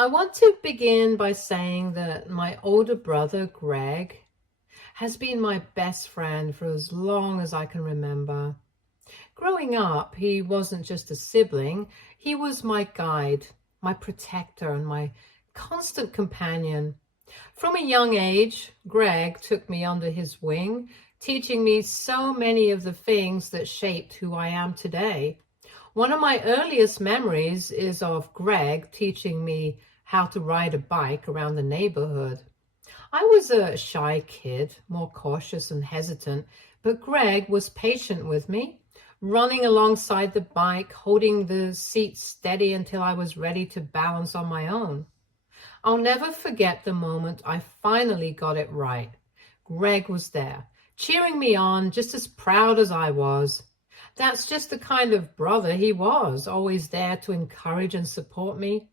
I want to begin by saying that my older brother, Greg, has been my best friend for as long as I can remember. Growing up, he wasn't just a sibling, he was my guide, my protector, and my constant companion. From a young age, Greg took me under his wing, teaching me so many of the things that shaped who I am today. One of my earliest memories is of Greg teaching me how to ride a bike around the neighborhood. I was a shy kid, more cautious and hesitant, but Greg was patient with me, running alongside the bike, holding the seat steady until I was ready to balance on my own. I'll never forget the moment I finally got it right. Greg was there, cheering me on, just as proud as I was. That's just the kind of brother he was, always there to encourage and support me,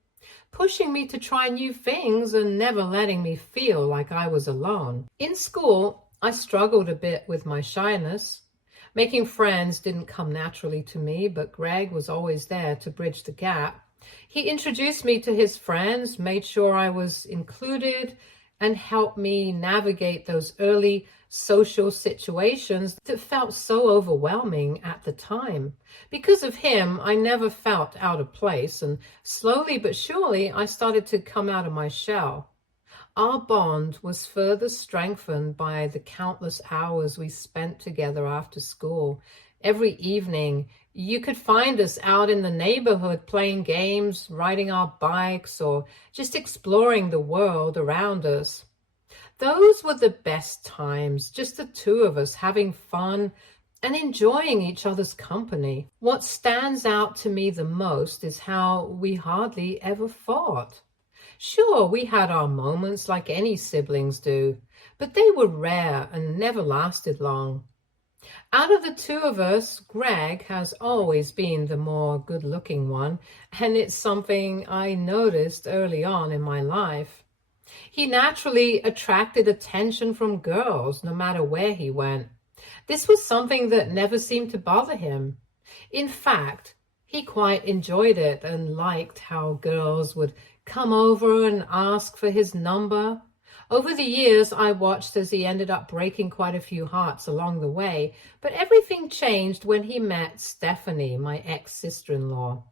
pushing me to try new things and never letting me feel like I was alone. In school, I struggled a bit with my shyness. Making friends didn't come naturally to me, but Greg was always there to bridge the gap. He introduced me to his friends, made sure I was included, and helped me navigate those early social situations that felt so overwhelming at the time. Because of him, I never felt out of place, and slowly but surely, I started to come out of my shell. Our bond was further strengthened by the countless hours we spent together after school. Every evening, you could find us out in the neighborhood playing games, riding our bikes, or just exploring the world around us. Those were the best times, just the two of us having fun and enjoying each other's company. What stands out to me the most is how we hardly ever fought. Sure, we had our moments like any siblings do, but they were rare and never lasted long. Out of the two of us, Greg has always been the more good-looking one, and it's something I noticed early on in my life. He naturally attracted attention from girls no matter where he went. This was something that never seemed to bother him. In fact, he quite enjoyed it and liked how girls would come over and ask for his number. Over the years, I watched as he ended up breaking quite a few hearts along the way, but everything changed when he met Stephanie, my ex-sister-in-law.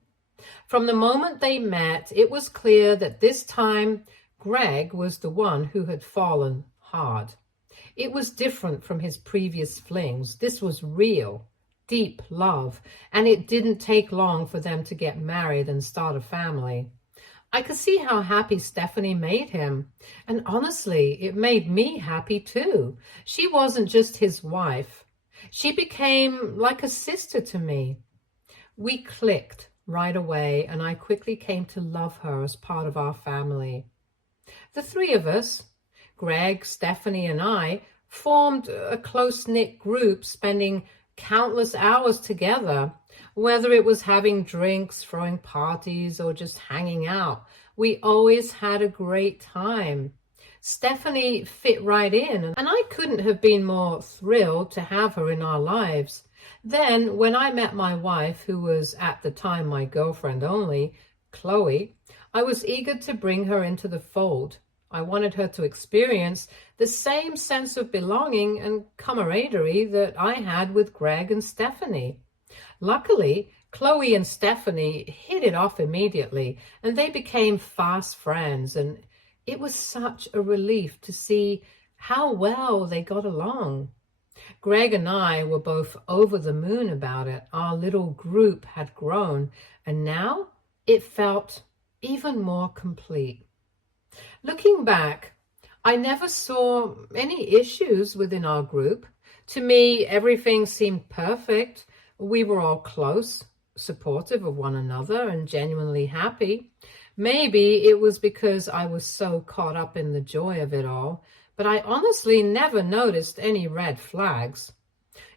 From the moment they met, it was clear that this time Greg was the one who had fallen hard. It was different from his previous flings. This was real, deep love, and it didn't take long for them to get married and start a family. I could see how happy Stephanie made him, and honestly, it made me happy too. She wasn't just his wife. She became like a sister to me. We clicked right away, and I quickly came to love her as part of our family. The three of us, Greg, Stephanie, and I, formed a close-knit group, spending countless hours together. Whether it was having drinks, throwing parties, or just hanging out, we always had a great time. Stephanie fit right in, and I couldn't have been more thrilled to have her in our lives. Then, when I met my wife, who was at the time my girlfriend only, Chloe, I was eager to bring her into the fold. I wanted her to experience the same sense of belonging and camaraderie that I had with Greg and Stephanie. Luckily, Chloe and Stephanie hit it off immediately, and they became fast friends, and it was such a relief to see how well they got along. Greg and I were both over the moon about it. Our little group had grown, and now it felt even more complete. Looking back, I never saw any issues within our group. To me, everything seemed perfect. We were all close, supportive of one another, and genuinely happy. Maybe it was because I was so caught up in the joy of it all, but I honestly never noticed any red flags.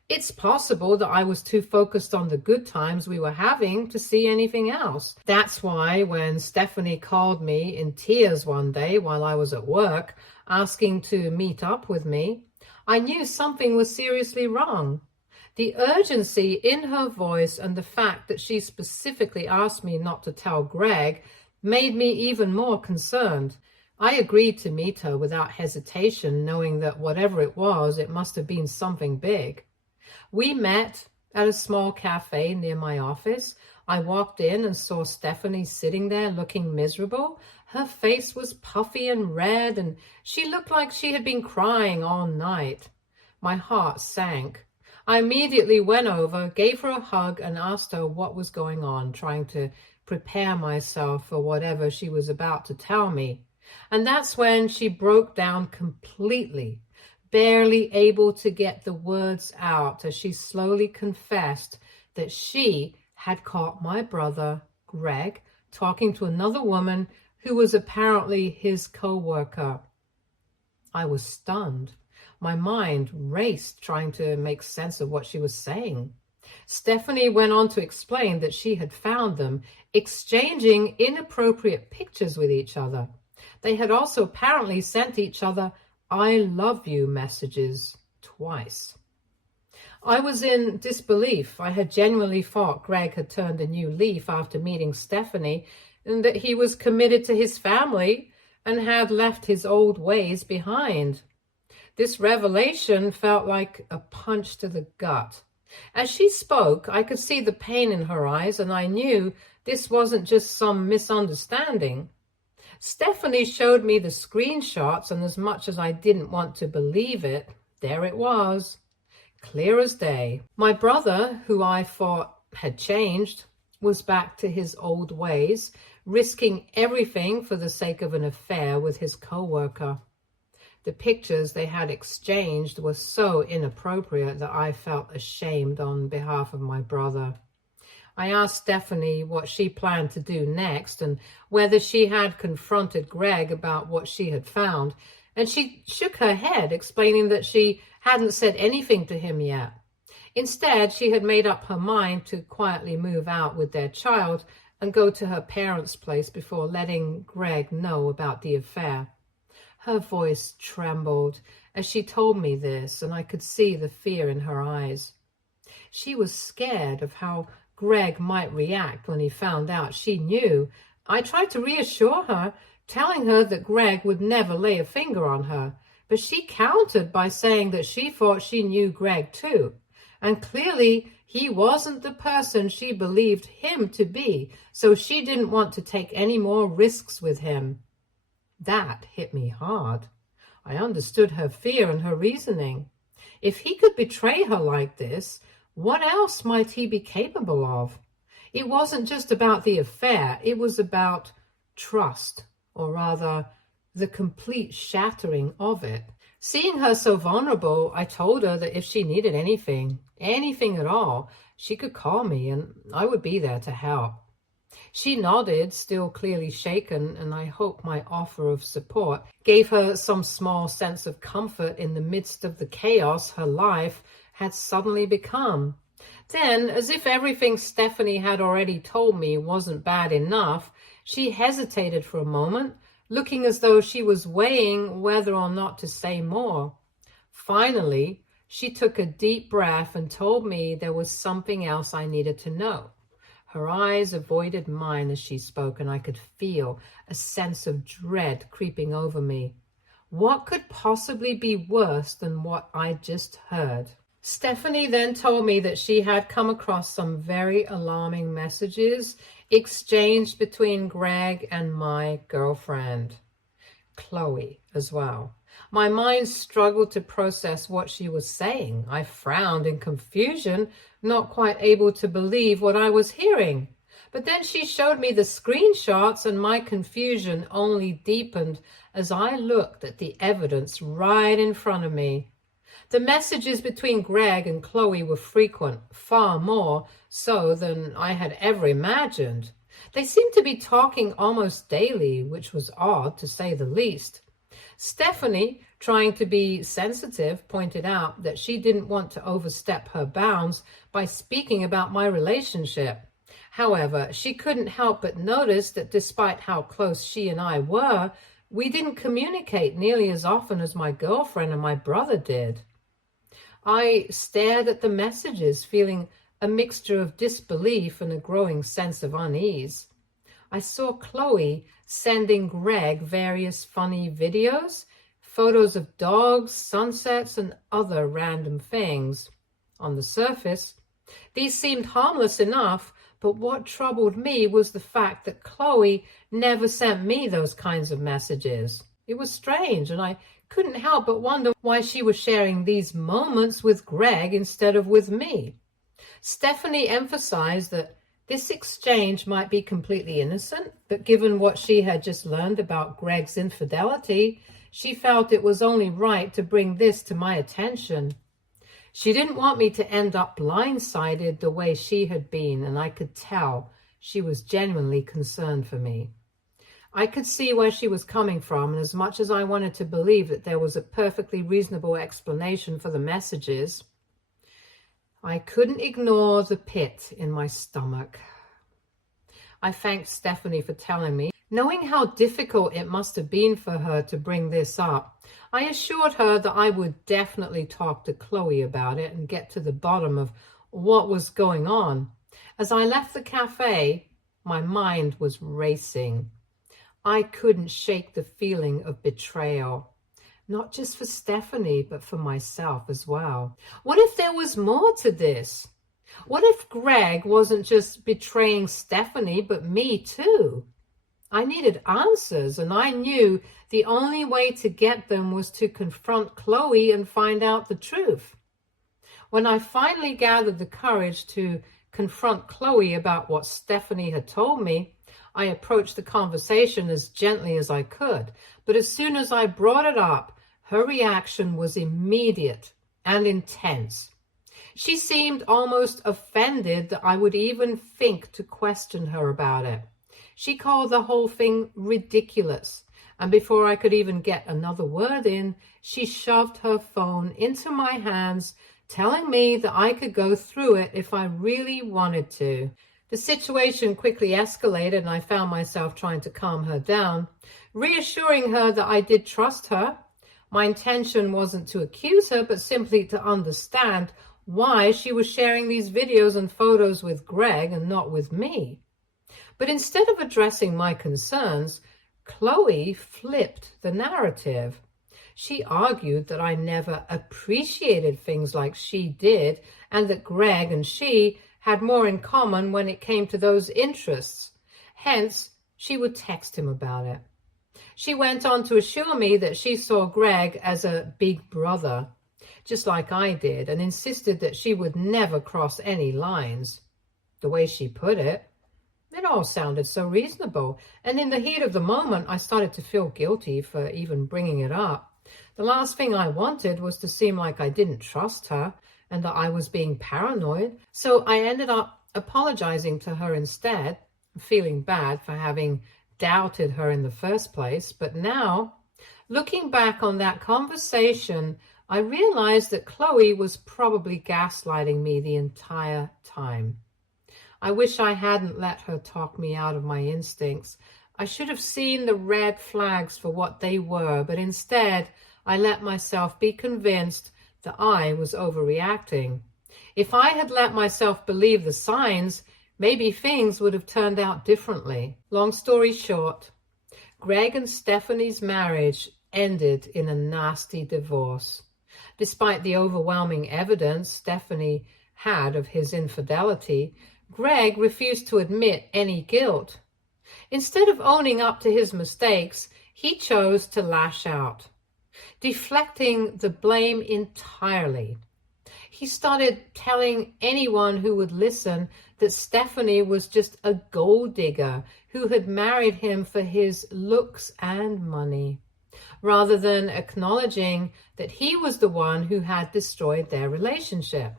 It's possible that I was too focused on the good times we were having to see anything else. That's why when Stephanie called me in tears one day while I was at work, asking to meet up with me, I knew something was seriously wrong. The urgency in her voice and the fact that she specifically asked me not to tell Greg made me even more concerned. I agreed to meet her without hesitation, knowing that whatever it was, it must have been something big. We met at a small cafe near my office. I walked in and saw Stephanie sitting there looking miserable. Her face was puffy and red, and she looked like she had been crying all night. My heart sank. I immediately went over, gave her a hug, and asked her what was going on, trying to prepare myself for whatever she was about to tell me. And that's when she broke down completely, barely able to get the words out as she slowly confessed that she had caught my brother, Greg, talking to another woman who was apparently his co-worker. I was stunned. My mind raced trying to make sense of what she was saying. Stephanie went on to explain that she had found them exchanging inappropriate pictures with each other. They had also apparently sent each other "I love you" messages twice. I was in disbelief. I had genuinely thought Greg had turned a new leaf after meeting Stephanie, and that he was committed to his family and had left his old ways behind. This revelation felt like a punch to the gut. As she spoke, I could see the pain in her eyes, and I knew this wasn't just some misunderstanding. Stephanie showed me the screenshots, and as much as I didn't want to believe it, there it was, clear as day. My brother, who I thought had changed, was back to his old ways, risking everything for the sake of an affair with his co-worker. The pictures they had exchanged were so inappropriate that I felt ashamed on behalf of my brother. I asked Stephanie what she planned to do next and whether she had confronted Greg about what she had found, and she shook her head, explaining that she hadn't said anything to him yet. Instead, she had made up her mind to quietly move out with their child and go to her parents' place before letting Greg know about the affair. Her voice trembled as she told me this, and I could see the fear in her eyes. She was scared of how Greg might react when he found out she knew. I tried to reassure her, telling her that Greg would never lay a finger on her, but she countered by saying that she thought she knew Greg too, and clearly he wasn't the person she believed him to be, so she didn't want to take any more risks with him. That hit me hard. I understood her fear and her reasoning. If he could betray her like this, what else might he be capable of? It wasn't just about the affair, it was about trust, or rather, the complete shattering of it. Seeing her so vulnerable, I told her that if she needed anything at all, she could call me and I would be there to help. She nodded, still clearly shaken, and I hope my offer of support gave her some small sense of comfort in the midst of the chaos her life had suddenly become. Then, as if everything Stephanie had already told me wasn't bad enough, she hesitated for a moment, looking as though she was weighing whether or not to say more. Finally, she took a deep breath and told me there was something else I needed to know. Her eyes avoided mine as she spoke, and I could feel a sense of dread creeping over me. What could possibly be worse than what I'd just heard? Stephanie then told me that she had come across some very alarming messages exchanged between Greg and my girlfriend, Chloe, as well. My mind struggled to process what she was saying. I frowned in confusion, not quite able to believe what I was hearing. But then she showed me the screenshots, and my confusion only deepened as I looked at the evidence right in front of me. The messages between Greg and Chloe were frequent, far more so than I had ever imagined. They seemed to be talking almost daily, which was odd to say the least. Stephanie, trying to be sensitive, pointed out that she didn't want to overstep her bounds by speaking about my relationship. However, she couldn't help but notice that despite how close she and I were, we didn't communicate nearly as often as my girlfriend and my brother did. I stared at the messages, feeling a mixture of disbelief and a growing sense of unease. I saw Chloe sending Greg various funny videos, photos of dogs, sunsets, and other random things. On the surface, these seemed harmless enough, but what troubled me was the fact that Chloe never sent me those kinds of messages. It was strange, and I couldn't help but wonder why she was sharing these moments with Greg instead of with me. Stephanie emphasized that this exchange might be completely innocent, but given what she had just learned about Greg's infidelity, she felt it was only right to bring this to my attention. She didn't want me to end up blindsided the way she had been, and I could tell she was genuinely concerned for me. I could see where she was coming from, and as much as I wanted to believe that there was a perfectly reasonable explanation for the messages, I couldn't ignore the pit in my stomach. I thanked Stephanie for telling me. Knowing how difficult it must have been for her to bring this up, I assured her that I would definitely talk to Chloe about it and get to the bottom of what was going on. As I left the cafe, my mind was racing. I couldn't shake the feeling of betrayal. Not just for Stephanie, but for myself as well. What if there was more to this? What if Greg wasn't just betraying Stephanie, but me too? I needed answers, and I knew the only way to get them was to confront Chloe and find out the truth. When I finally gathered the courage to confront Chloe about what Stephanie had told me, I approached the conversation as gently as I could. But as soon as I brought it up, her reaction was immediate and intense. She seemed almost offended that I would even think to question her about it. She called the whole thing ridiculous, and before I could even get another word in, she shoved her phone into my hands, telling me that I could go through it if I really wanted to. The situation quickly escalated, and I found myself trying to calm her down, reassuring her that I did trust her. My intention wasn't to accuse her, but simply to understand why she was sharing these videos and photos with Greg and not with me. But instead of addressing my concerns, Chloe flipped the narrative. She argued that I never appreciated things like she did, and that Greg and she had more in common when it came to those interests. Hence, she would text him about it. She went on to assure me that she saw Greg as a big brother, just like I did, and insisted that she would never cross any lines. The way she put it all sounded so reasonable, and in the heat of the moment, I started to feel guilty for even bringing it up. The last thing I wanted was to seem like I didn't trust her and that I was being paranoid, so I ended up apologizing to her instead, feeling bad for having doubted her in the first place. But now, looking back on that conversation, I realized that Chloe was probably gaslighting me the entire time. I wish I hadn't let her talk me out of my instincts. I should have seen the red flags for what they were, but instead I let myself be convinced that I was overreacting. If I had let myself believe the signs, maybe things would have turned out differently. Long story short, Greg and Stephanie's marriage ended in a nasty divorce. Despite the overwhelming evidence Stephanie had of his infidelity, Greg refused to admit any guilt. Instead of owning up to his mistakes, he chose to lash out, deflecting the blame entirely. He started telling anyone who would listen that Stephanie was just a gold digger who had married him for his looks and money, rather than acknowledging that he was the one who had destroyed their relationship.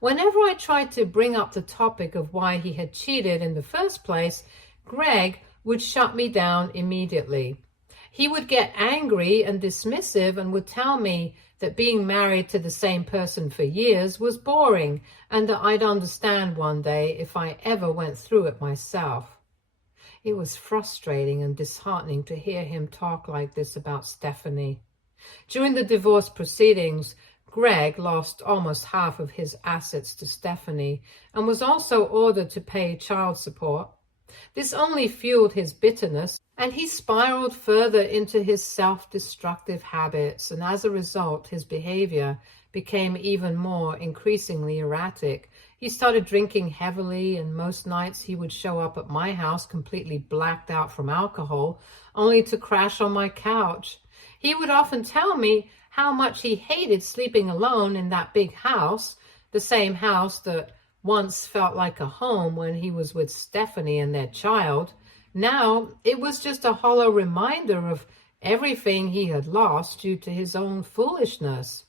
Whenever I tried to bring up the topic of why he had cheated in the first place, Greg would shut me down immediately. He would get angry and dismissive and would tell me that being married to the same person for years was boring and that I'd understand one day if I ever went through it myself. It was frustrating and disheartening to hear him talk like this about Stephanie. During the divorce proceedings, Greg lost almost half of his assets to Stephanie and was also ordered to pay child support. This only fueled his bitterness, and he spiraled further into his self-destructive habits, and as a result, his behavior became even more increasingly erratic. He started drinking heavily, and most nights he would show up at my house completely blacked out from alcohol, only to crash on my couch. He would often tell me how much he hated sleeping alone in that big house, the same house that once felt like a home when he was with Stephanie and their child. Now it was just a hollow reminder of everything he had lost due to his own foolishness.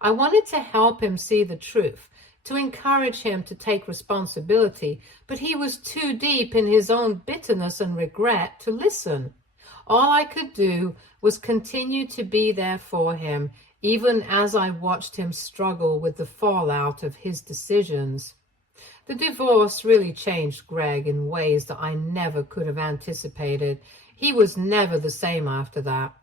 I wanted to help him see the truth, to encourage him to take responsibility, but he was too deep in his own bitterness and regret to listen. All I could do was continue to be there for him, even as I watched him struggle with the fallout of his decisions. The divorce really changed Greg in ways that I never could have anticipated. He was never the same after that.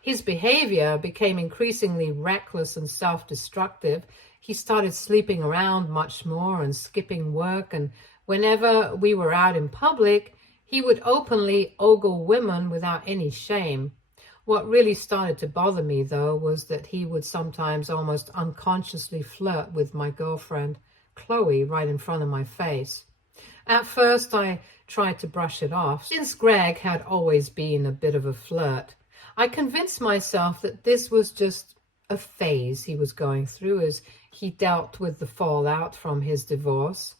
His behavior became increasingly reckless and self-destructive. He started sleeping around much more and skipping work, and whenever we were out in public, he would openly ogle women without any shame. What really started to bother me, though, was that he would sometimes almost unconsciously flirt with my girlfriend, Chloe, right in front of my face. At first, I tried to brush it off, since Greg had always been a bit of a flirt. I convinced myself that this was just a phase he was going through as he dealt with the fallout from his divorce.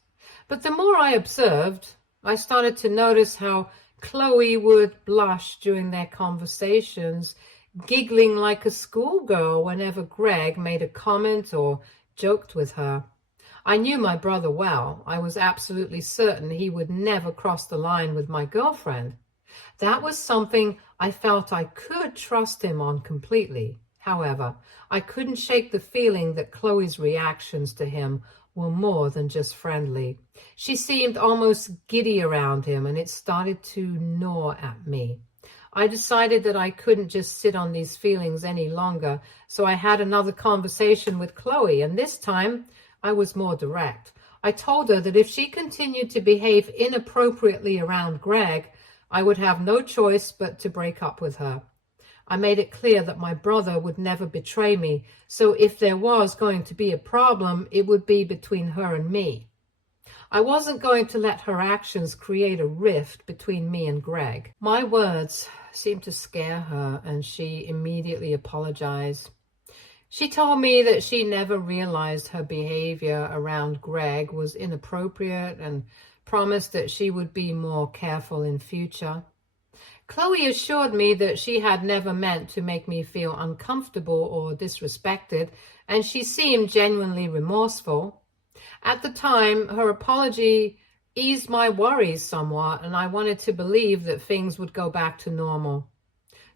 But the more I observed, I started to notice how Chloe would blush during their conversations, giggling like a schoolgirl whenever Greg made a comment or joked with her. I knew my brother well. I was absolutely certain he would never cross the line with my girlfriend. That was something I felt I could trust him on completely. However, I couldn't shake the feeling that Chloe's reactions to him were more than just friendly. She seemed almost giddy around him, and it started to gnaw at me. I decided that I couldn't just sit on these feelings any longer, so I had another conversation with Chloe, and this time I was more direct. I told her that if she continued to behave inappropriately around Greg, I would have no choice but to break up with her. I made it clear that my brother would never betray me, so if there was going to be a problem, it would be between her and me. I wasn't going to let her actions create a rift between me and Greg. My words seemed to scare her, and she immediately apologized. She told me that she never realized her behavior around Greg was inappropriate and promised that she would be more careful in future. Chloe assured me that she had never meant to make me feel uncomfortable or disrespected, and she seemed genuinely remorseful. At the time, her apology eased my worries somewhat, and I wanted to believe that things would go back to normal.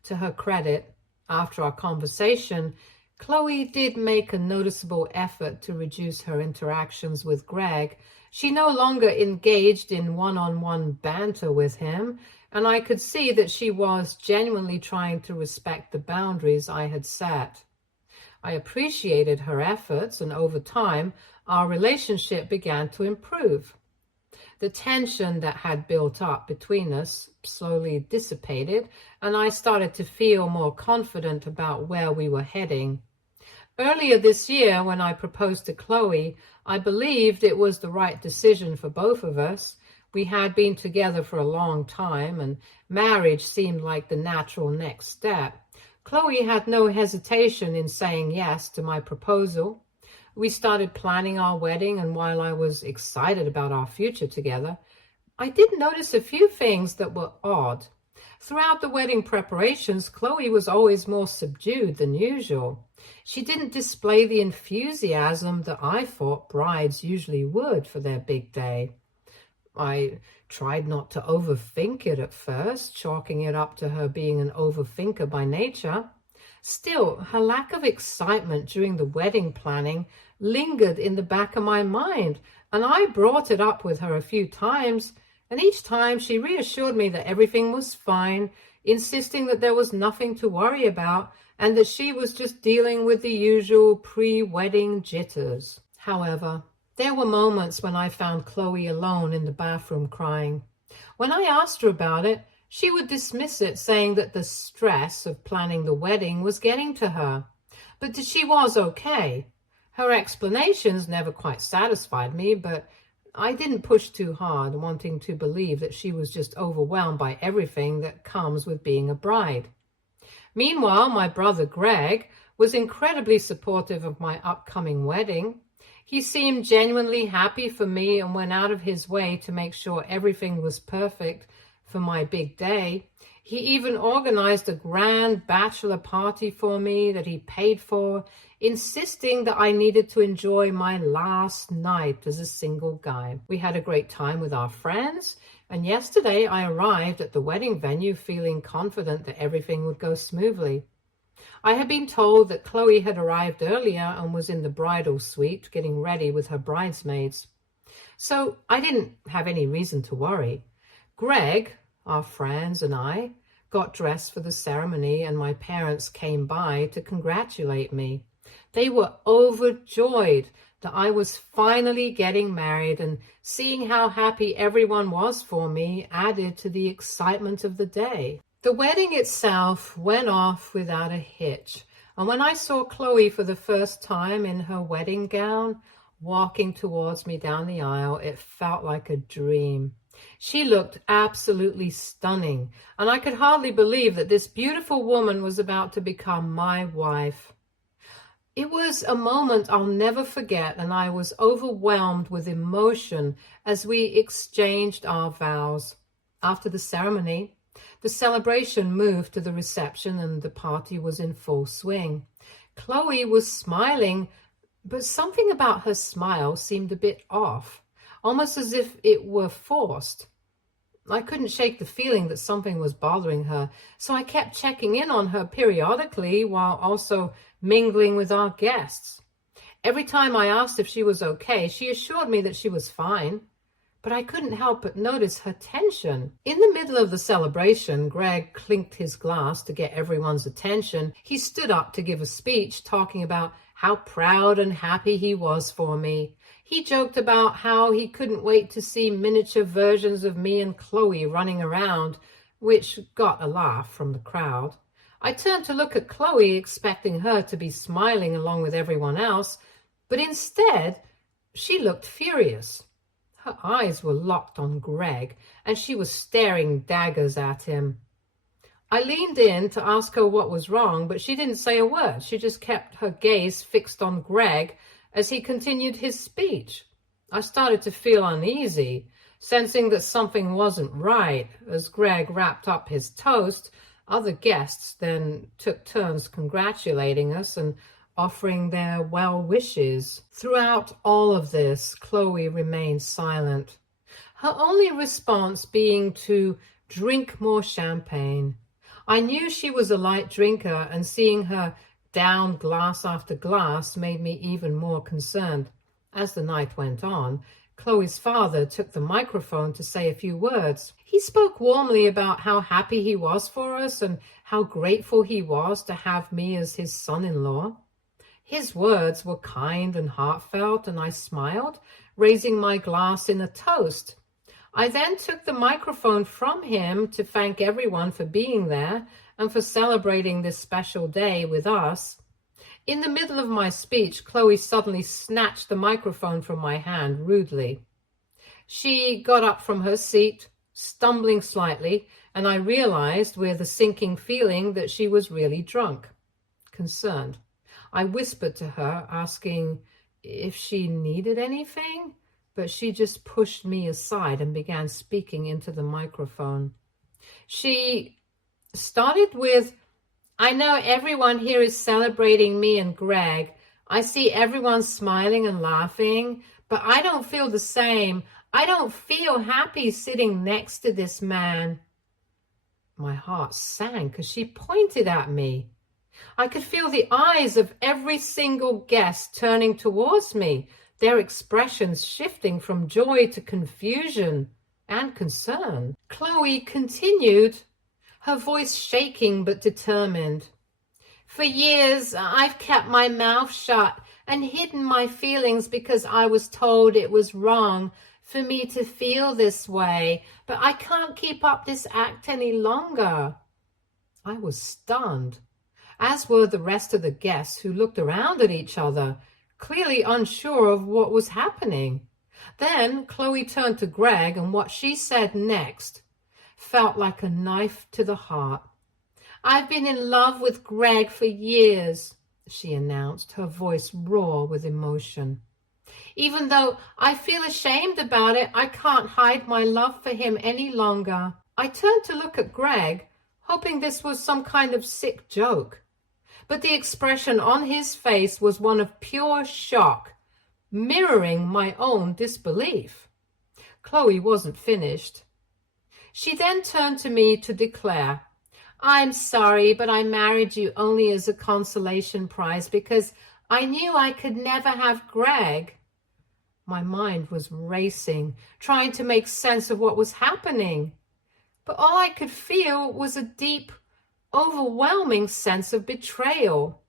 To her credit, after our conversation, Chloe did make a noticeable effort to reduce her interactions with Greg. She no longer engaged in one-on-one banter with him, and I could see that she was genuinely trying to respect the boundaries I had set. I appreciated her efforts, and over time, our relationship began to improve. The tension that had built up between us slowly dissipated, and I started to feel more confident about where we were heading. Earlier this year, when I proposed to Chloe, I believed it was the right decision for both of us. We had been together for a long time, and marriage seemed like the natural next step. Chloe had no hesitation in saying yes to my proposal. We started planning our wedding, and while I was excited about our future together, I did notice a few things that were odd. Throughout the wedding preparations, Chloe was always more subdued than usual. She didn't display the enthusiasm that I thought brides usually would for their big day. I tried not to overthink it at first, chalking it up to her being an overthinker by nature. Still, her lack of excitement during the wedding planning lingered in the back of my mind, and I brought it up with her a few times, and each time she reassured me that everything was fine, insisting that there was nothing to worry about and that she was just dealing with the usual pre-wedding jitters. However, there were moments when I found Chloe alone in the bathroom crying. When I asked her about it, she would dismiss it, saying that the stress of planning the wedding was getting to her, but that she was okay. Her explanations never quite satisfied me, but I didn't push too hard, wanting to believe that she was just overwhelmed by everything that comes with being a bride. Meanwhile, my brother Greg was incredibly supportive of my upcoming wedding. He seemed genuinely happy for me and went out of his way to make sure everything was perfect for my big day. He even organized a grand bachelor party for me that he paid for, insisting that I needed to enjoy my last night as a single guy. We had a great time with our friends, and yesterday I arrived at the wedding venue feeling confident that everything would go smoothly. I had been told that Chloe had arrived earlier and was in the bridal suite getting ready with her bridesmaids. So I didn't have any reason to worry. Greg, our friends, and I got dressed for the ceremony, and my parents came by to congratulate me. They were overjoyed that I was finally getting married, and seeing how happy everyone was for me added to the excitement of the day. The wedding itself went off without a hitch, and when I saw Chloe for the first time in her wedding gown, walking towards me down the aisle, it felt like a dream. She looked absolutely stunning, and I could hardly believe that this beautiful woman was about to become my wife. It was a moment I'll never forget, and I was overwhelmed with emotion as we exchanged our vows. After the ceremony, the celebration moved to the reception and the party was in full swing. Chloe was smiling, but something about her smile seemed a bit off, almost as if it were forced. I couldn't shake the feeling that something was bothering her, so I kept checking in on her periodically while also mingling with our guests. Every time I asked if she was okay, she assured me that she was fine, but I couldn't help but notice her tension. In the middle of the celebration, Greg clinked his glass to get everyone's attention. He stood up to give a speech talking about how proud and happy he was for me. He joked about how he couldn't wait to see miniature versions of me and Chloe running around, which got a laugh from the crowd. I turned to look at Chloe, expecting her to be smiling along with everyone else, but instead, she looked furious. Her eyes were locked on Greg, and she was staring daggers at him. I leaned in to ask her what was wrong, but she didn't say a word. She just kept her gaze fixed on Greg as he continued his speech. I started to feel uneasy, sensing that something wasn't right. As Greg wrapped up his toast, other guests then took turns congratulating us and offering their well wishes. Throughout all of this, Chloe remained silent, her only response being to drink more champagne. I knew she was a light drinker, and seeing her down glass after glass made me even more concerned. As the night went on, Chloe's father took the microphone to say a few words. He spoke warmly about how happy he was for us and how grateful he was to have me as his son-in-law. His words were kind and heartfelt, and I smiled, raising my glass in a toast. I then took the microphone from him to thank everyone for being there and for celebrating this special day with us. In the middle of my speech, Chloe suddenly snatched the microphone from my hand rudely. She got up from her seat, stumbling slightly, and I realized with a sinking feeling that she was really drunk. Concerned, I whispered to her, asking if she needed anything, but she just pushed me aside and began speaking into the microphone. She started with, "I know everyone here is celebrating me and Greg. I see everyone smiling and laughing, but I don't feel the same. I don't feel happy sitting next to this man." My heart sank as she pointed at me. I could feel the eyes of every single guest turning towards me, their expressions shifting from joy to confusion and concern. Chloe continued, her voice shaking but determined. "For years, I've kept my mouth shut and hidden my feelings because I was told it was wrong. for me to feel this way, but I can't keep up this act any longer." I was stunned, as were the rest of the guests, who looked around at each other, clearly unsure of what was happening. Then Chloe turned to Greg, and what she said next felt like a knife to the heart. "I've been in love with Greg for years," she announced, her voice raw with emotion. "Even though I feel ashamed about it, I can't hide my love for him any longer." I turned to look at Greg, hoping this was some kind of sick joke. But the expression on his face was one of pure shock, mirroring my own disbelief. Chloe wasn't finished. She then turned to me to declare, "I'm sorry, but I married you only as a consolation prize because I knew I could never have Greg." My mind was racing, trying to make sense of what was happening. But all I could feel was a deep, overwhelming sense of betrayal.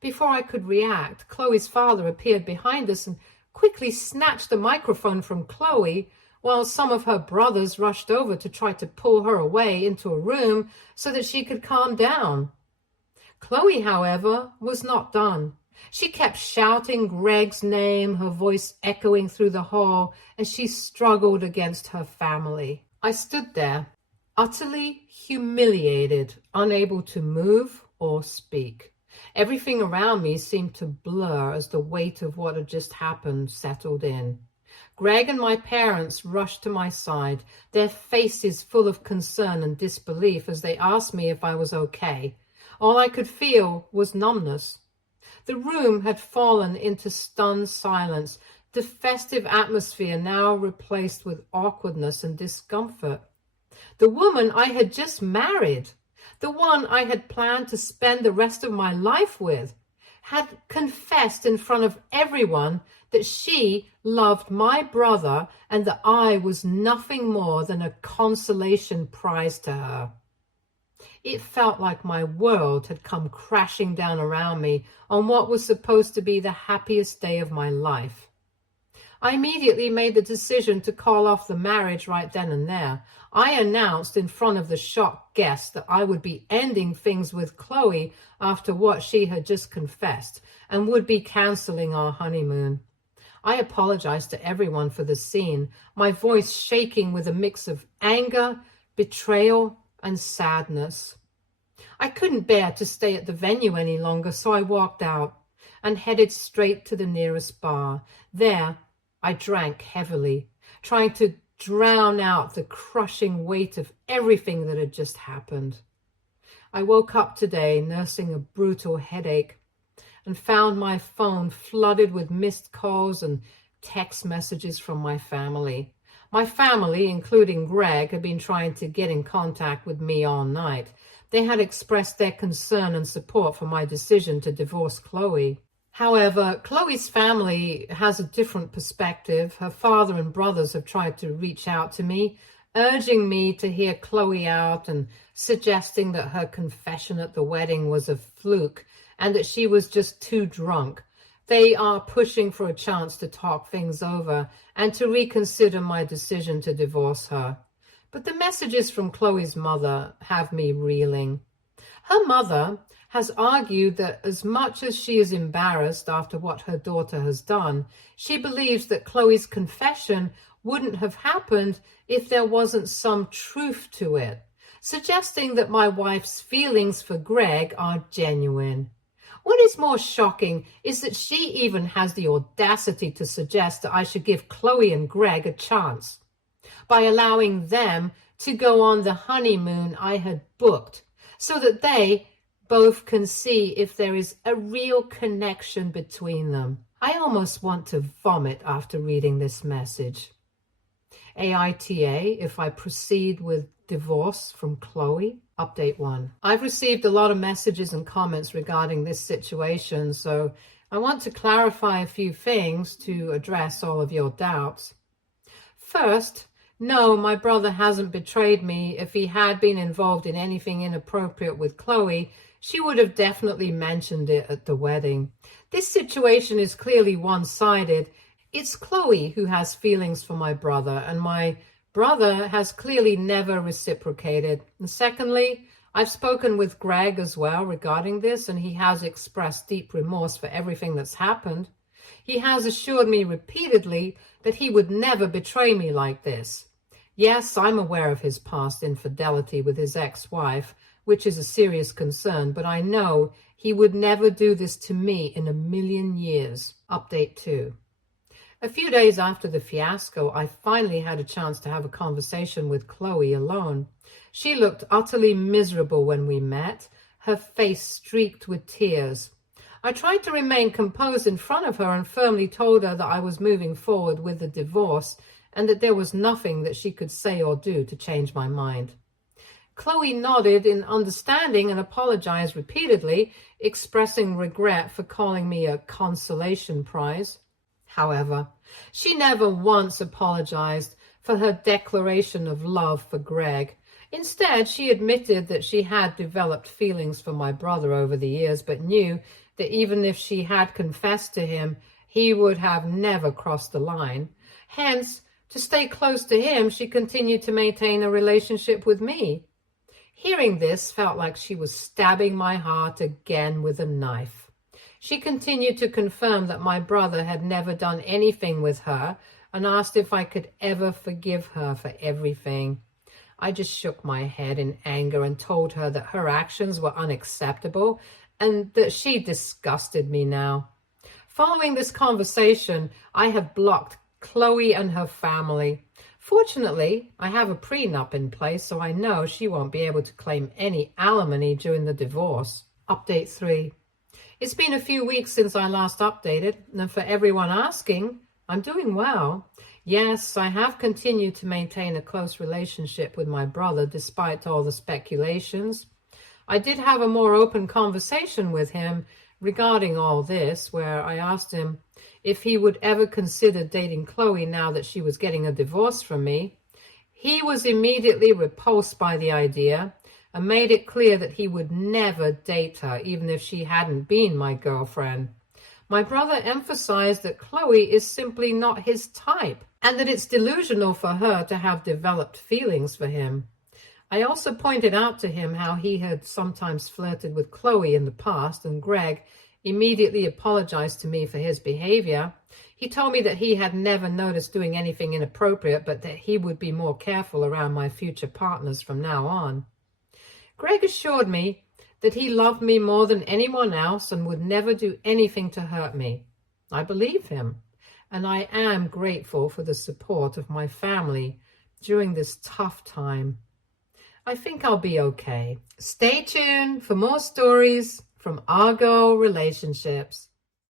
Before I could react, Chloe's father appeared behind us and quickly snatched the microphone from Chloe, while some of her brothers rushed over to try to pull her away into a room so that she could calm down. Chloe, however, was not done. She kept shouting Greg's name, her voice echoing through the hall as she struggled against her family. I stood there, utterly humiliated, unable to move or speak. Everything around me seemed to blur as the weight of what had just happened settled in. Greg and my parents rushed to my side, their faces full of concern and disbelief as they asked me if I was okay. All I could feel was numbness. The room had fallen into stunned silence, the festive atmosphere now replaced with awkwardness and discomfort. The woman I had just married, the one I had planned to spend the rest of my life with, had confessed in front of everyone that she loved my brother and that I was nothing more than a consolation prize to her. It felt like my world had come crashing down around me on what was supposed to be the happiest day of my life. I immediately made the decision to call off the marriage right then and there. I announced in front of the shocked guests that I would be ending things with Chloe after what she had just confessed and would be canceling our honeymoon. I apologized to everyone for the scene, my voice shaking with a mix of anger, betrayal, and sadness. I couldn't bear to stay at the venue any longer, so I walked out and headed straight to the nearest bar. There, I drank heavily, trying to drown out the crushing weight of everything that had just happened. I woke up today nursing a brutal headache and found my phone flooded with missed calls and text messages from my family. My family, including Greg, had been trying to get in contact with me all night. They had expressed their concern and support for my decision to divorce Chloe. However, Chloe's family has a different perspective. Her father and brothers have tried to reach out to me, urging me to hear Chloe out and suggesting that her confession at the wedding was a fluke and that she was just too drunk. They are pushing for a chance to talk things over and to reconsider my decision to divorce her. But the messages from Chloe's mother have me reeling. Her mother has argued that as much as she is embarrassed after what her daughter has done, she believes that Chloe's confession wouldn't have happened if there wasn't some truth to it, suggesting that my wife's feelings for Greg are genuine. What is more shocking is that she even has the audacity to suggest that I should give Chloe and Greg a chance by allowing them to go on the honeymoon I had booked so that they both can see if there is a real connection between them. I almost want to vomit after reading this message. AITA, if I proceed with divorce from Chloe. Update 1. I've received a lot of messages and comments regarding this situation, so I want to clarify a few things to address all of your doubts. First, no, my brother hasn't betrayed me. If he had been involved in anything inappropriate with Chloe, she would have definitely mentioned it at the wedding. This situation is clearly one-sided. It's Chloe who has feelings for my brother, and my brother has clearly never reciprocated. And secondly, I've spoken with Greg as well regarding this, and he has expressed deep remorse for everything that's happened. He has assured me repeatedly that he would never betray me like this. Yes, I'm aware of his past infidelity with his ex-wife, which is a serious concern, but I know he would never do this to me in a million years. Update 2. A few days after the fiasco, I finally had a chance to have a conversation with Chloe alone. She looked utterly miserable when we met, her face streaked with tears. I tried to remain composed in front of her and firmly told her that I was moving forward with the divorce and that there was nothing that she could say or do to change my mind. Chloe nodded in understanding and apologized repeatedly, expressing regret for calling me a consolation prize. However, she never once apologized for her declaration of love for Greg. Instead, she admitted that she had developed feelings for my brother over the years, but knew that even if she had confessed to him, he would have never crossed the line. Hence, to stay close to him, she continued to maintain a relationship with me. Hearing this felt like she was stabbing my heart again with a knife. She continued to confirm that my brother had never done anything with her and asked if I could ever forgive her for everything. I just shook my head in anger and told her that her actions were unacceptable and that she disgusted me now. Following this conversation, I have blocked Chloe and her family. Fortunately, I have a prenup in place, so I know she won't be able to claim any alimony during the divorce. Update 3. It's been a few weeks since I last updated, and for everyone asking, I'm doing well. Yes, I have continued to maintain a close relationship with my brother despite all the speculations. I did have a more open conversation with him regarding all this, where I asked him if he would ever consider dating Chloe now that she was getting a divorce from me. He was immediately repulsed by the idea and made it clear that he would never date her, even if she hadn't been my girlfriend. My brother emphasized that Chloe is simply not his type, and that it's delusional for her to have developed feelings for him. I also pointed out to him how he had sometimes flirted with Chloe in the past, and Greg immediately apologized to me for his behavior. He told me that he had never noticed doing anything inappropriate, but that he would be more careful around my future partners from now on. Greg assured me that he loved me more than anyone else and would never do anything to hurt me. I believe him, and I am grateful for the support of my family during this tough time. I think I'll be okay. Stay tuned for more stories from Argo Relationships.